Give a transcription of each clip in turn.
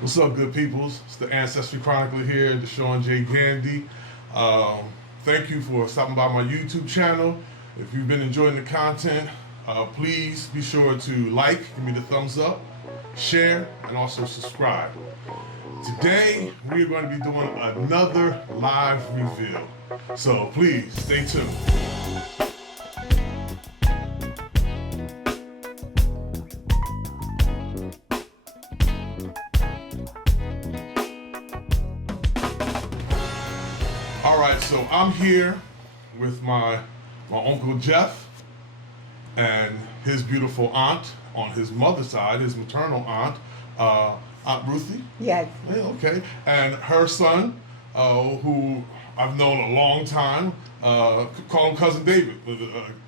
What's up, good peoples? It's the Ancestry Chronicler here, Deshaun J. Gandy. Thank you for stopping by my YouTube channel. If you've been enjoying the content, please be sure to like, give me the thumbs up, share, and also subscribe. Today, we are going to be doing another live reveal. So please, stay tuned. All right, so I'm here with my Uncle Jeff and his beautiful aunt on his mother's side, his maternal aunt, Aunt Ruthie. Yes. Yeah, okay. And her son, who I've known a long time, call him Cousin David,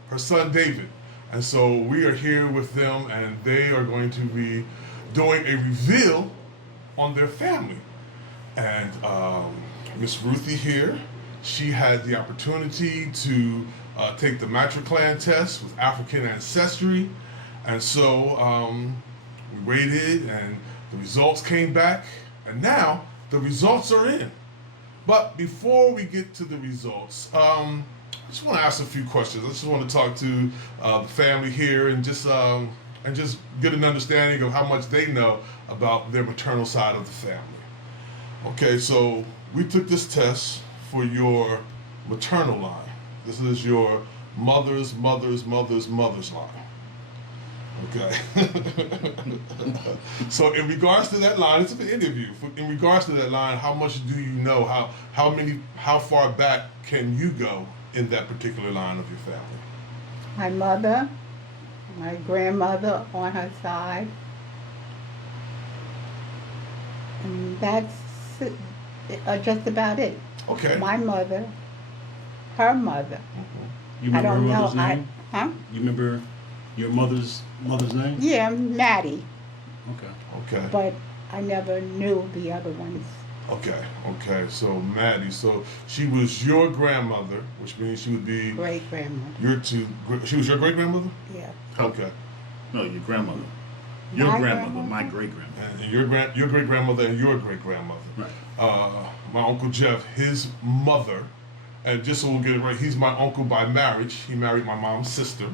her son David. And so we are here with them, and they are going to be doing a reveal on their family. And Miss Ruthie here, she had the opportunity to take the Mitochondrial test with African Ancestry. And so we waited, and the results came back, and now the results are in. But before we get to the results, I just want to ask a few questions. I just want to talk to the family here and just get an understanding of how much they know about their maternal side of the family. Okay, so we took this test for your maternal line. This is your mother's line. Okay. So in regards to that line, it's an interview. In regards to that line, how much do you know? How far back can you go in that particular line of your family? My mother, my grandmother on her side, and that's just about it. Okay. My mother, her mother. You remember I don't her know. mother's name? Huh? You remember your mother's name? Yeah, Maddie, Okay. Okay. but I never knew the other ones. Okay. So Maddie, so she was your grandmother, which means she would be Great grandmother. she was your great grandmother? Yeah. Okay. No, your grandmother. Your My grandmother, grandmother? my great grandmother. And your great grandmother and your great grandmother. Right. My Uncle Jeff, his mother, and just so we'll get it right, he's my uncle by marriage. He married my mom's sister.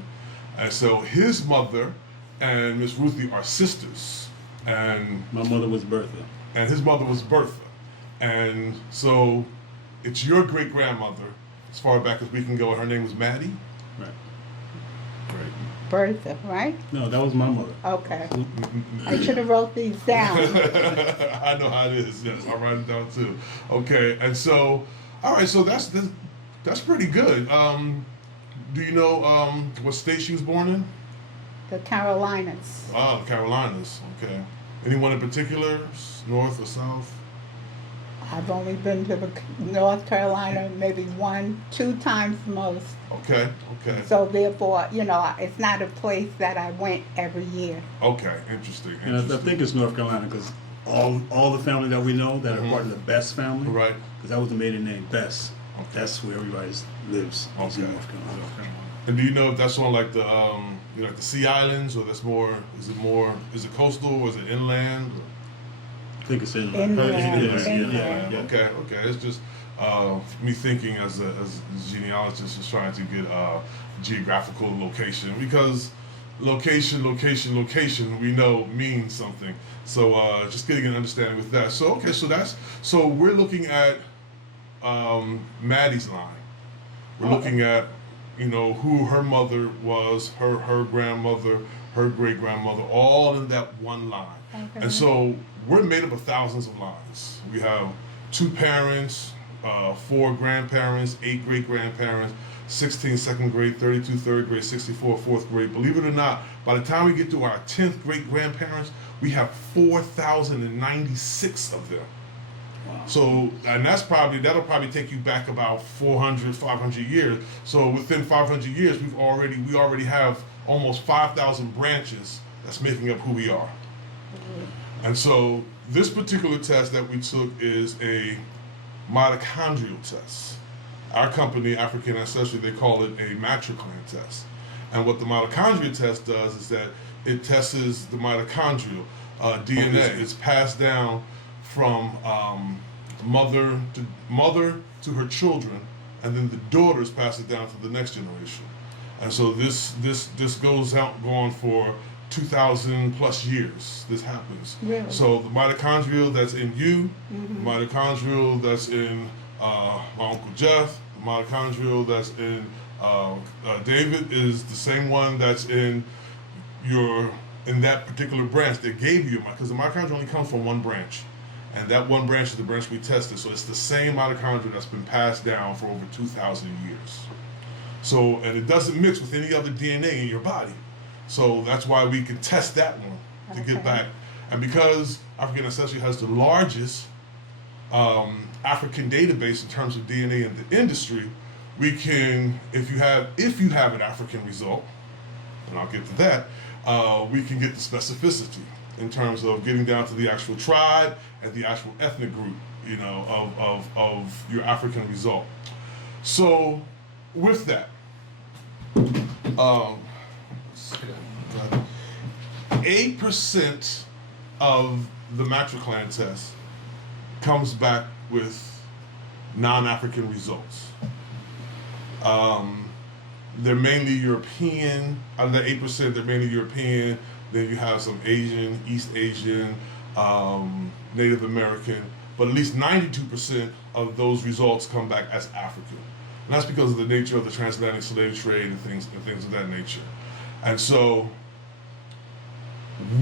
And so his mother and Miss Ruthie are sisters. And My mother was Bertha. his mother was Bertha. And so it's your great grandmother, as far back as we can go, and her name was Maddie. Right. Great. Bertha, right? No, that was my mother. Okay. I should have wrote these down. I know how it is. Yes, I'll write it down too. Okay, and so, all right, so that's pretty good. Do you know what state she was born in? The Carolinas. Ah, the Carolinas. Okay. Anyone in particular, north or south? I've only been to the North Carolina maybe 2 times most. Okay. So therefore, it's not a place that I went every year. Okay, interesting. And I think it's North Carolina because all the family that we know that are part of the Best family. Right. Because that was the maiden name, Best. Okay. That's where everybody lives. Is in Okay. North Carolina. And do you know if that's on like the like the Sea Islands, or that's more? Is it coastal, or is it inland? Or? I think it's in Inland. Yeah. Okay. It's just me thinking as a genealogist is trying to get geographical location, because location we know means something. So just getting an understanding with that. So okay, so we're looking at Maddie's line. We're looking at who her mother was, her grandmother, her great grandmother, all in that one line. Okay. And so we're made up of thousands of lines. We have 2 parents, 4 grandparents, 8 great grandparents, 16 second grade, 32 third grade, 64 fourth grade. Believe it or not, by the time we get to our 10th great grandparents, we have 4,096 of them. Wow. So, and that'll probably take you back about 400, 500 years. So within 500 years, we already have almost 5,000 branches that's making up who we are. And so this particular test that we took is a mitochondrial test. Our company, African Ancestry, they call it a Mitochondrial test. And what the mitochondrial test does is that it tests the mitochondrial. DNA. It's passed down from mother to her children, and then the daughters pass it down to the next generation. And so this goes on for 2,000 plus years. This happens. Really? So the mitochondrial that's in you, the mitochondrial that's in my Uncle Jeff, the mitochondrial that's in David is the same one that's in that particular branch that gave you, because the mitochondria only comes from one branch, and that one branch is the branch we tested. So it's the same mitochondria that's been passed down for over 2,000 years. So, and it doesn't mix with any other DNA in your body. So that's why we can test that one to get back. And because African Ancestry has the largest African database in terms of DNA in the industry, we can, if you have an African result, and I'll get to that, we can get the specificity in terms of getting down to the actual tribe and the actual ethnic group, of your African result. So with that, 8% of the matriclan test comes back with non-African results. They're mainly European. Out of the 8%, they're mainly European. Then you have some Asian, East Asian, Native American, but at least 92% of those results come back as African. And that's because of the nature of the transatlantic slave trade and things of that nature. And so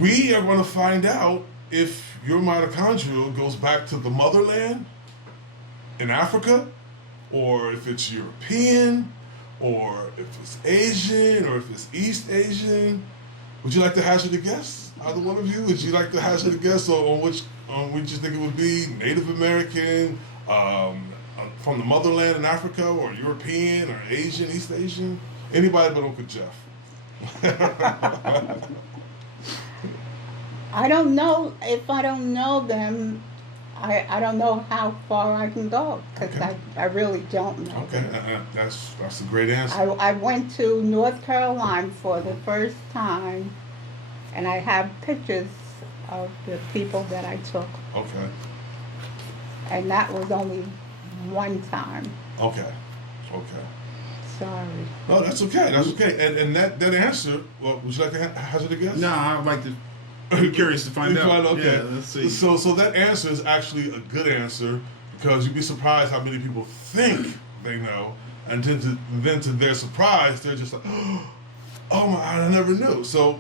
we are going to find out if your mitochondrial goes back to the motherland in Africa, or if it's European, or if it's Asian, or if it's East Asian. Would you like to hazard a guess? Either one of you? Would you like to hazard a guess on which you think it would be? Native American, from the motherland in Africa, or European, or Asian, East Asian? Anybody but Uncle Jeff. I don't know. If I don't know them, I don't know how far I can go, because I really don't know. Okay, that's a great answer. I went to North Carolina for the first time, and I have pictures of the people that I took. Okay. And that was only one time. Okay. Sorry. No, that's okay. That's okay. And that answer, well, would you like to hazard a guess? No, I'd like to. I'm curious to find out. Okay. Yeah, let's see. So that answer is actually a good answer, because you'd be surprised how many people think they know, and then to their surprise, they're just like, oh my, I never knew. So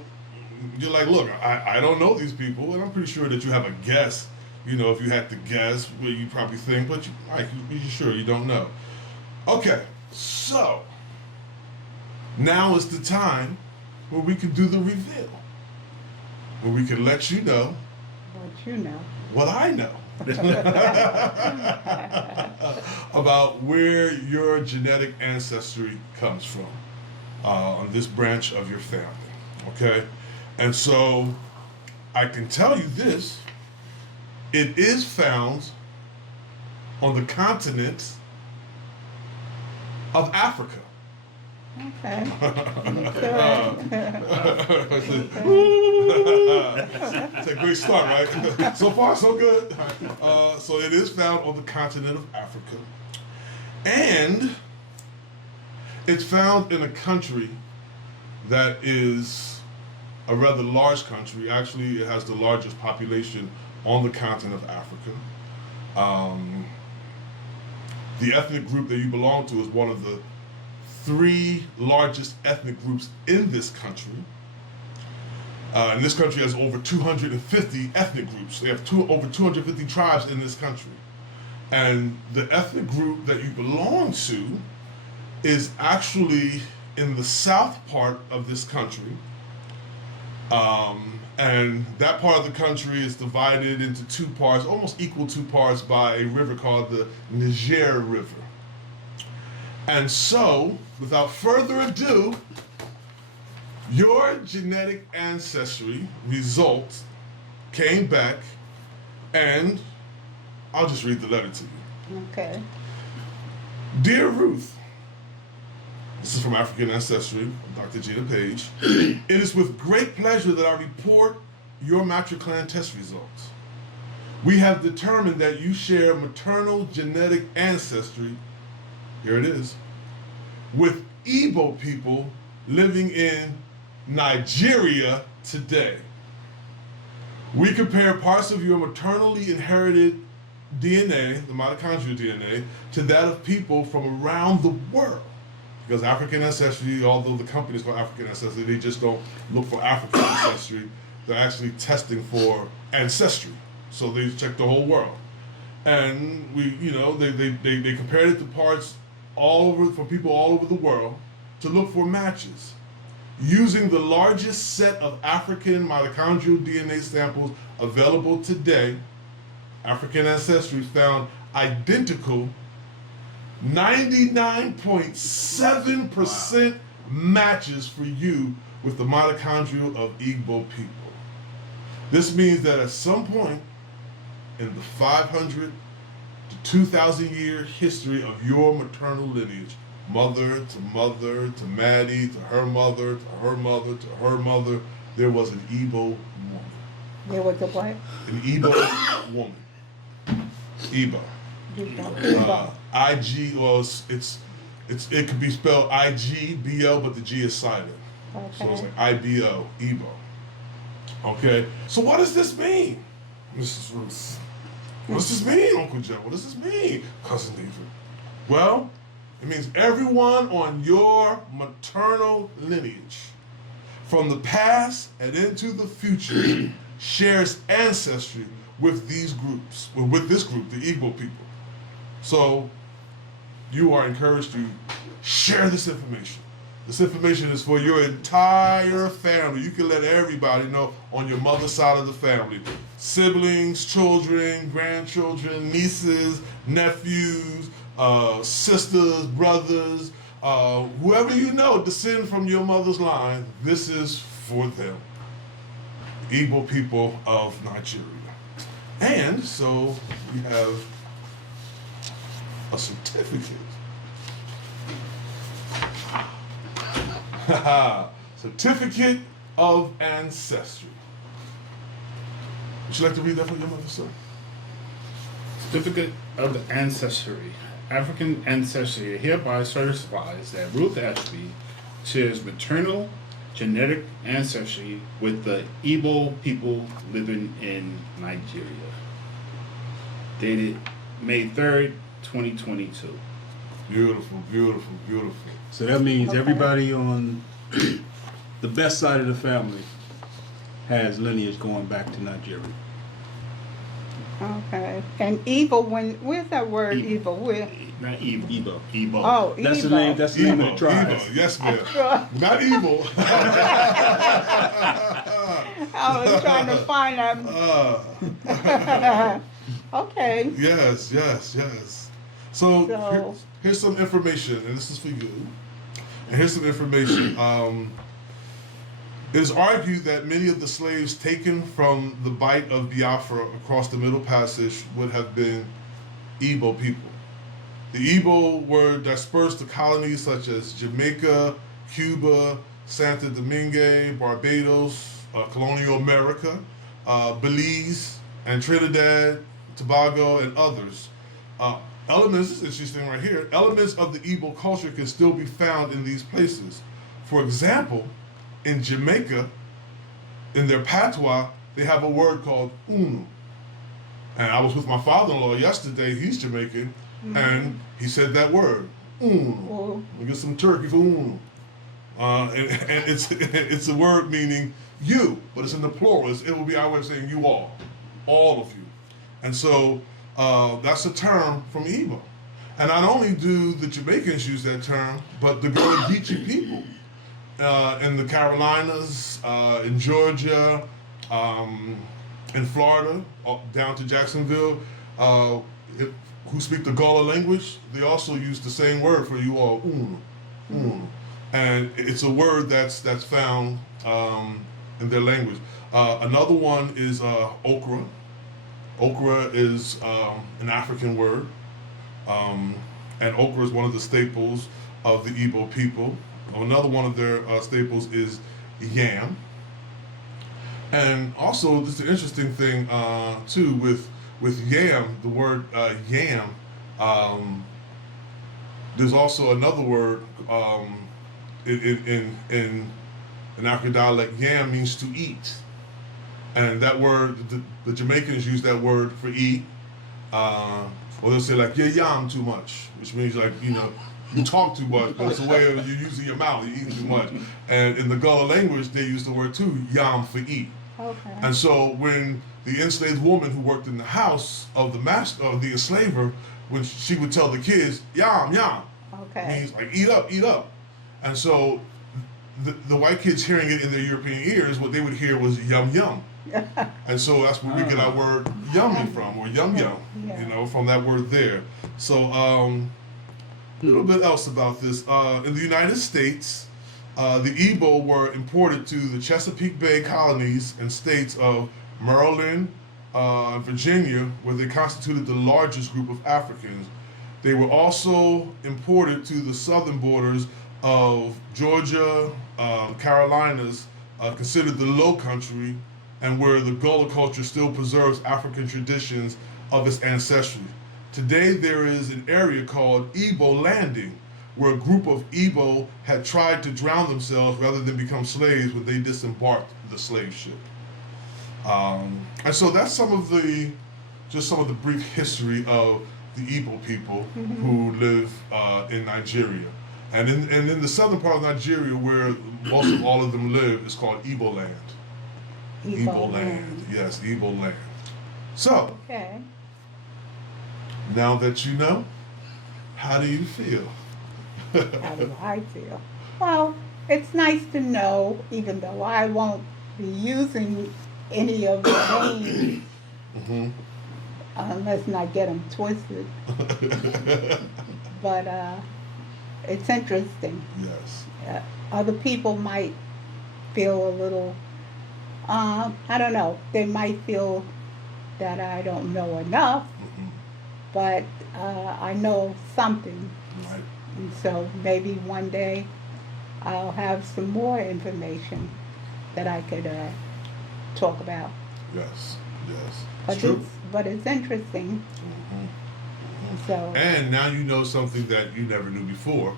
you're like, look, I don't know these people, and I'm pretty sure that you have a guess. If you had to guess, well, you probably think, but you're sure you don't know. Okay, so now is the time where we can do the reveal. Where we can let you know What you know. what I know about where your genetic ancestry comes from on this branch of your family. Okay? And so I can tell you this. It is found on the continent of Africa. Okay. It's a great start, right? So far, so good. So it is found on the continent of Africa. And it's found in a country that is a rather large country. Actually, it has the largest population on the continent of Africa. The ethnic group that you belong to is one of the 3 largest ethnic groups in this country. And this country has over 250 ethnic groups. They have over 250 tribes in this country. And the ethnic group that you belong to is actually in the south part of this country. And that part of the country is divided into 2 parts, almost equal 2 parts, by a river called the Niger River. And so, without further ado, your genetic ancestry results came back, and I'll just read the letter to you. Okay. Dear Ruth, this is from African Ancestry, Dr. Gina Page. It is with great pleasure that I report your matriclan test results. We have determined that you share maternal genetic ancestry, here it is, with Igbo people living in Nigeria today. We compare parts of your maternally inherited DNA, the mitochondrial DNA, to that of people from around the world. Because African Ancestry, although the company is called African Ancestry, they just don't look for African ancestry. They're actually testing for ancestry. So they check the whole world. And they compared it to parts all over, for people all over the world, to look for matches. Using the largest set of African mitochondrial DNA samples available today, African Ancestry found identical 99.7% matches for you with the mitochondria of Igbo people. This means that at some point in the 500 to 2,000 year history of your maternal lineage, mother to Maddie, to her mother, to her mother, to her mother, there was an Igbo woman. There was a what? An Igbo woman. Igbo. IG, or it could be spelled IGBO, but the G is silent. Okay. So it's like IBO, Igbo. Okay. So what does this mean, Mrs. Ruth? What does this mean, Uncle Joe? What does this mean, Cousin David? Well, it means everyone on your maternal lineage, from the past and into the future, shares ancestry with these groups, with this group, the Igbo people. So you are encouraged to share this information. This information is for your entire family. You can let everybody know on your mother's side of the family. Siblings, children, grandchildren, nieces, nephews, sisters, brothers, whoever you know descend from your mother's line, this is for them. Igbo people of Nigeria. And so we have a certificate. Certificate of Ancestry. Would you like to read that for your mother, sir? Certificate of the Ancestry. African Ancestry hereby certifies that Ruth Ashby shares maternal genetic ancestry with the Igbo people living in Nigeria. Dated May 3rd, 2022. Beautiful, beautiful, beautiful. So that means everybody on the best side of the family has lineage going back to Nigeria. Okay. And Igbo, where's that word Igbo. Igbo? Where? Not Igbo. Igbo. Igbo. Oh, That's Igbo. the name. That's the name of the tribe. Igbo, yes, ma'am. Sure. Not evil. I was trying to find that. Okay. Yes. So So- here's some information, and this is for you. And here's some information. It is argued that many of the slaves taken from the Bight of Biafra across the Middle Passage would have been Igbo people. The Igbo were dispersed to colonies such as Jamaica, Cuba, Santo Domingo, Barbados, colonial America, Belize, and Trinidad, Tobago, and others. Elements, this is interesting right here, elements of the Igbo culture can still be found in these places. For example, in Jamaica, in their patois, they have a word called unu. And I was with my father-in-law yesterday, he's Jamaican, and he said that word, unu. Oh. We get some turkey for unu. And it's a word meaning you, but it's in the plural. It will be our way of saying you all of you. And so that's a term from Igbo. And not only do the Jamaicans use that term, but the Gullah-Geechee people in the Carolinas, in Georgia, in Florida, down to Jacksonville, who speak the Gullah language, they also use the same word for you all, unu. And it's a word that's found in their language. Another one is okra. Okra is an African word, and okra is one of the staples of the Igbo people. Another one of their staples is yam. And also, this is an interesting thing too with yam. The word yam. There's also another word in African dialect. Yam means to eat, and that word the Jamaicans use that word for eat. Or they'll say like you yam too much, which means like you talk too much, but it's a way of you using your mouth. You eat too much. And in the Gullah language, they use the word too, yam, for eat. Okay. And so when the enslaved woman who worked in the house of the master of the enslaver, when she would tell the kids, yam, yam, Okay. means like eat up, eat up. And so the white kids hearing it in their European ears, what they would hear was yum yum. And so that's where we get our word yummy from, or yum yum, Yeah. from that word there. So a little bit else about this. In the United States, the Igbo were imported to the Chesapeake Bay colonies and states of Maryland, Virginia, where they constituted the largest group of Africans. They were also imported to the southern borders of Georgia, Carolinas, considered the Low Country, and where the Gullah culture still preserves African traditions of its ancestry. Today, there is an area called Igbo Landing, where a group of Igbo had tried to drown themselves rather than become slaves when they disembarked the slave ship. And so that's some of the brief history of the Igbo people who live in Nigeria. And in the southern part of Nigeria, where most of all of them live, is called Igbo land. Igbo land. Yes, Igbo land. So, Okay. now that you know, how do you feel? How do I feel? Well, it's nice to know, even though I won't be using any of the names Mm-hmm. unless I get them twisted. But it's interesting. Yes. Other people might feel a little, I don't know, they might feel that I don't know enough, Mm-hmm. but I know something. Right. And so maybe one day I'll have some more information that I could talk about. Yes. Yes. But It's true. it's interesting. Mm-hmm. So And now you know something that you never knew before,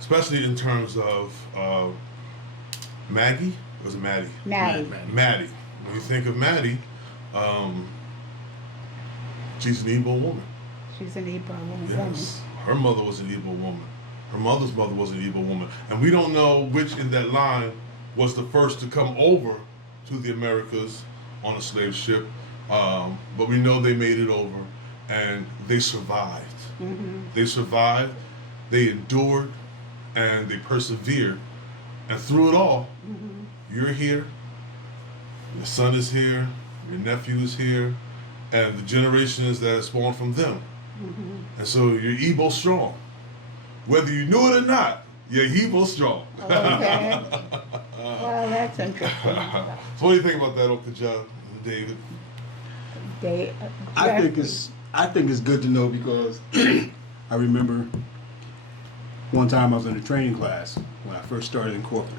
especially in terms of Maggie. Or was it Maddie? Maddie. Maddie. When you think of Maddie, she's an Igbo woman. She's an Igbo woman. Yes. Her mother was an Igbo woman. Her mother's mother was an Igbo woman. And we don't know which in that line was the first to come over to the Americas on a slave ship. But we know they made it over and they survived. Mm-hmm. They survived, they endured, and they persevered. And through it all, you're here, your son is here, your nephew is here, and the generations that are spawned from them. And so you're Igbo strong. Whether you knew it or not, you're Igbo strong. Okay. Well, that's interesting. So what do you think about that, Okaja, David? I think it's good to know because I remember one time I was in a training class when I first started in corporate,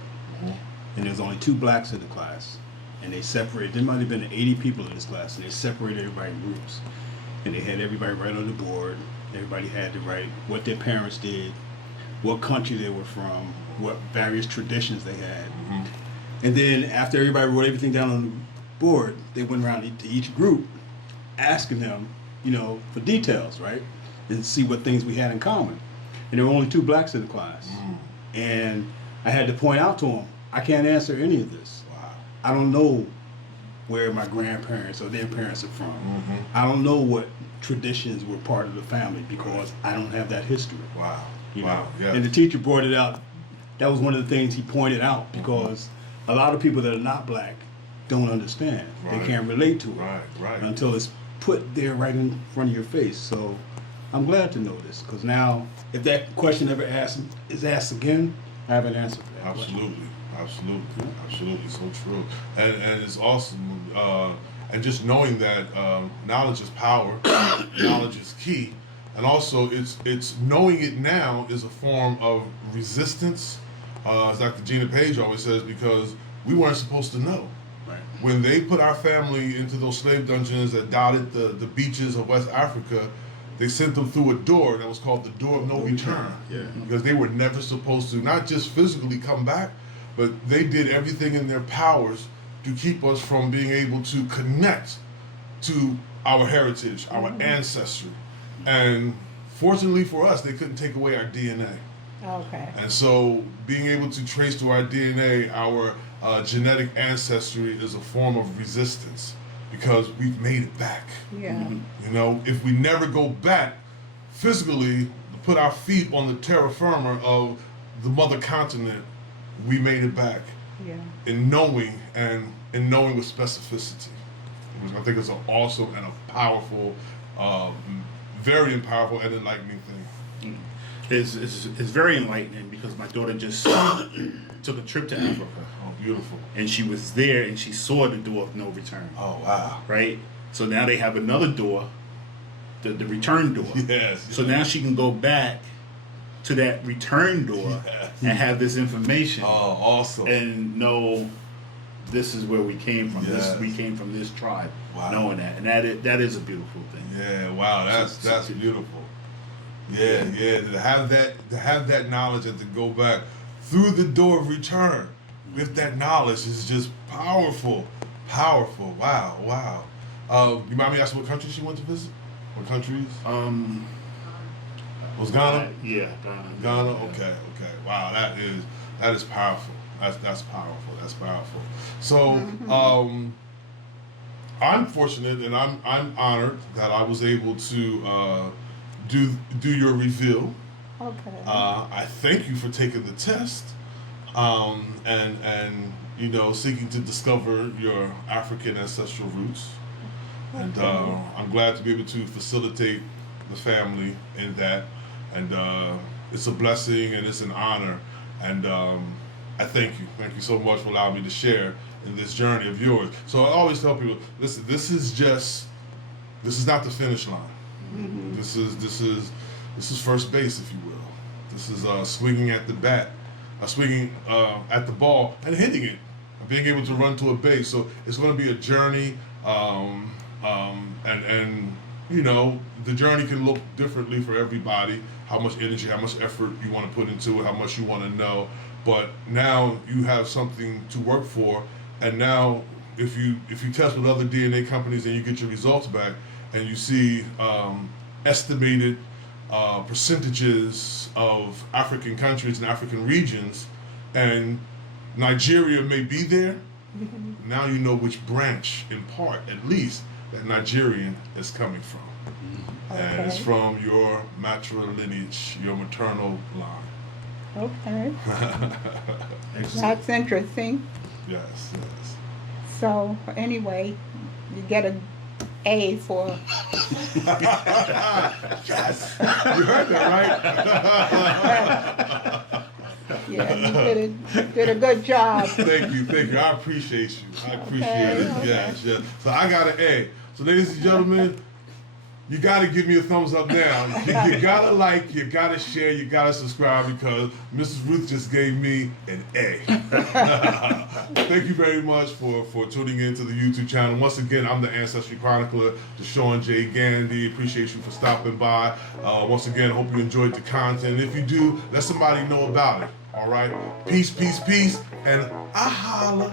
and there was only 2 blacks in the class, and they separated. There might have been 80 people in this class, and they separated everybody in groups, and they had everybody write on the board. Everybody had to write what their parents did, what country they were from, what various traditions they had, and then after everybody wrote everything down on the board, they went around to each group asking them, for details, right? And see what things we had in common. And there were only 2 blacks in the class. And I had to point out to them, I can't answer any of this. Wow. I don't know where my grandparents or their parents are from. I don't know what traditions were part of the family because I don't have that history. Wow. You Wow. know? Yeah. And the teacher brought it out. That was one of the things he pointed out because a lot of people that are not black don't understand. Right. They can't relate to it Right. until it's put there right in front of your face. So I'm glad to know this because now if that question ever is asked again, I have an answer for that question. Absolutely, so true, and it's awesome, and just knowing that knowledge is power, knowledge is key, and also it's knowing it now is a form of resistance, as Dr. Gina Page always says, because we weren't supposed to know. Right. when they put our family into those slave dungeons that dotted the beaches of West Africa, they sent them through a door that was called the door of no return. Yeah. Because they were never supposed to, not just physically come back, but they did everything in their powers to keep us from being able to connect to our heritage, our ancestry. And fortunately for us, they couldn't take away our DNA. Okay. And so being able to trace to our DNA, our genetic ancestry is a form of resistance because we've made it back. Yeah. You know, if we never go back physically to put our feet on the terra firma of the mother continent, we made it back Yeah. in knowing with specificity. I think it's an awesome and a powerful, very powerful and enlightening thing. It's very enlightening because my daughter just took a trip to Africa. Oh, beautiful. And she was there and she saw the door of no return. Oh, wow. Right? So now they have another door, the return door. Yes. So now she can go back to that return door Yes. and have this information Oh, awesome. and know this is where we came from. Yes. We came from this tribe. Wow. Knowing that. And that is a beautiful thing. Yeah, wow, that's beautiful. Yeah, to have that knowledge and to go back through the door of return with that knowledge is just powerful. Wow. You mind me asking what country she went to visit? What countries? Was Ghana? Yeah, Ghana. Ghana. Okay. Wow, that is powerful. That's powerful. So, I'm fortunate and I'm honored that I was able to do your reveal. Okay. I thank you for taking the test, and seeking to discover your African ancestral roots. And I'm glad to be able to facilitate the family in that. And it's a blessing and it's an honor. And I thank you. Thank you so much for allowing me to share in this journey of yours. So I always tell people, listen, this is not the finish line. Mm-hmm. This is first base, if you will. This is swinging at the bat, swinging at the ball and hitting it, and being able to run to a base. So it's going to be a journey, and the journey can look differently for everybody. How much energy, how much effort you want to put into it, how much you want to know. But now you have something to work for, and now if you test with other DNA companies and you get your results back, and you see estimated percentages of African countries and African regions, and Nigeria may be there, now you know which branch, in part at least, that Nigerian is coming from. And it's from your matrilineage, your maternal line. Okay. That's interesting. Yes. So anyway, you get an A for Yes, you heard that, right? yeah, you did a good job. Thank you. I appreciate you. I appreciate it. Okay. Yes. So I got an A. So ladies and gentlemen, you got to give me a thumbs up now. You got to like, you got to share, you got to subscribe because Mrs. Ruth just gave me an A. Thank you very much for tuning in to the YouTube channel. Once again, I'm the Ancestry Chronicler, Deshaun J. Gandy. Appreciate you for stopping by. Once again, hope you enjoyed the content. If you do, let somebody know about it. All right? Peace, and I holla.